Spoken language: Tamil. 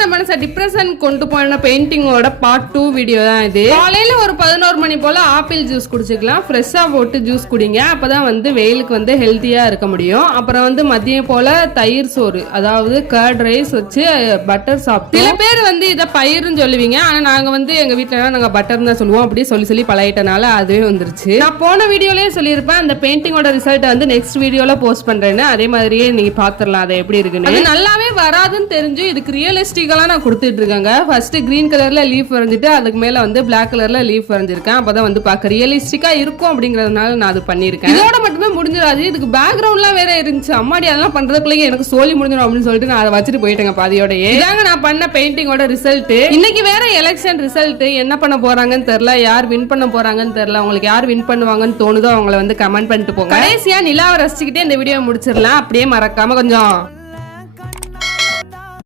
அந்த மனசை டிப்ரெஷன் கொண்டு போன பெயிண்டிங்கோட பார்ட் 2 வீடியோ தான் இது. காலையில ஒரு 11 மணி போல ஆப்பிள் ஜூஸ் குடிச்சுக்கலாம். ஃப்ரெஷ்ஷா போட்டு ஜூஸ் குடிங்க, அப்பதான் வெயிலுக்கு ஹெல்த்தியா இருக்க முடியும். அப்புறம் மதியம் போல தயிர் சோறு, அதாவது கர்ட் ரைஸ் வச்சு பட்டர் சாப்பிட்டு. சில பேர் இதை பயிர்னு சொல்லுவீங்க, ஆனா நாங்க எங்க வீட்டுல நாங்க பட்டர் தான் சொல்லுவோம். அப்படியே சொல்லி பழகிட்டனால அதுவே வந்துருச்சு. நான் போன வீடியோலயே சொல்லியிருப்பேன் அந்த பெயிண்டிங்கோட ரிசல்ட் நெக்ஸ்ட் வீடியோல போஸ்ட் பண்றேன்னு. அதே மாதிரியே நீங்க பாத்துரலாம் அதை எப்படி இருக்குன்னு. அது நல்லாவே வராதுன்னு தெரிஞ்சு இதுக்கு ரியலிஸ்டிக்கலா நான் கொடுத்துட்டு இருக்கேங்க. ஃபர்ஸ்ட் கிரீன் கலர்ல லீஃப் வரைஞ்சிட்டு அதுக்கு மேல பிளாக் கலர்ல லீஃப் வரைஞ்சிருக்கேன். அப்பதான் பார்க்க ரியலிஸ்டிக்கா இருக்கும் அப்படிங்கறதுனால நான் அது பண்ணிருக்கேன். இதோட மட்டுமே முடிஞ்சிடாது, இதுக்கு பேக்ரவுண்ட்லாம் வேற இருந்துச்சு. அம்மாடி அதெல்லாம் பண்றதுக்குள்ளே எனக்கு சோலி முடிஞ்சிடும் அப்படின்னு சொல்லிட்டு நான் அதை வச்சுட்டு போயிட்டேங்க பாதியோடயே. இதாங்க நான் பண்ண பெயிண்டிங்கோட ரிசல்ட். இன்னைக்கு வேற எலெக்ஷன் ரிசல்ட், என்ன பண்ண போறாங்கன்னு தெரியல, யார் வின் பண்ண போறாங்கன்னு தெரியல. உங்களுக்கு யார் வின் பண்ணுவாங்கன்னு தோணுதோ அவங்கள கமெண்ட் பண்ணிட்டு போங்க. கடைசியா நிலாவை ரசிச்சுக்கிட்டே இந்த வீடியோ முடிச்சிடலாம். அப்படியே மறக்காம கொஞ்சம்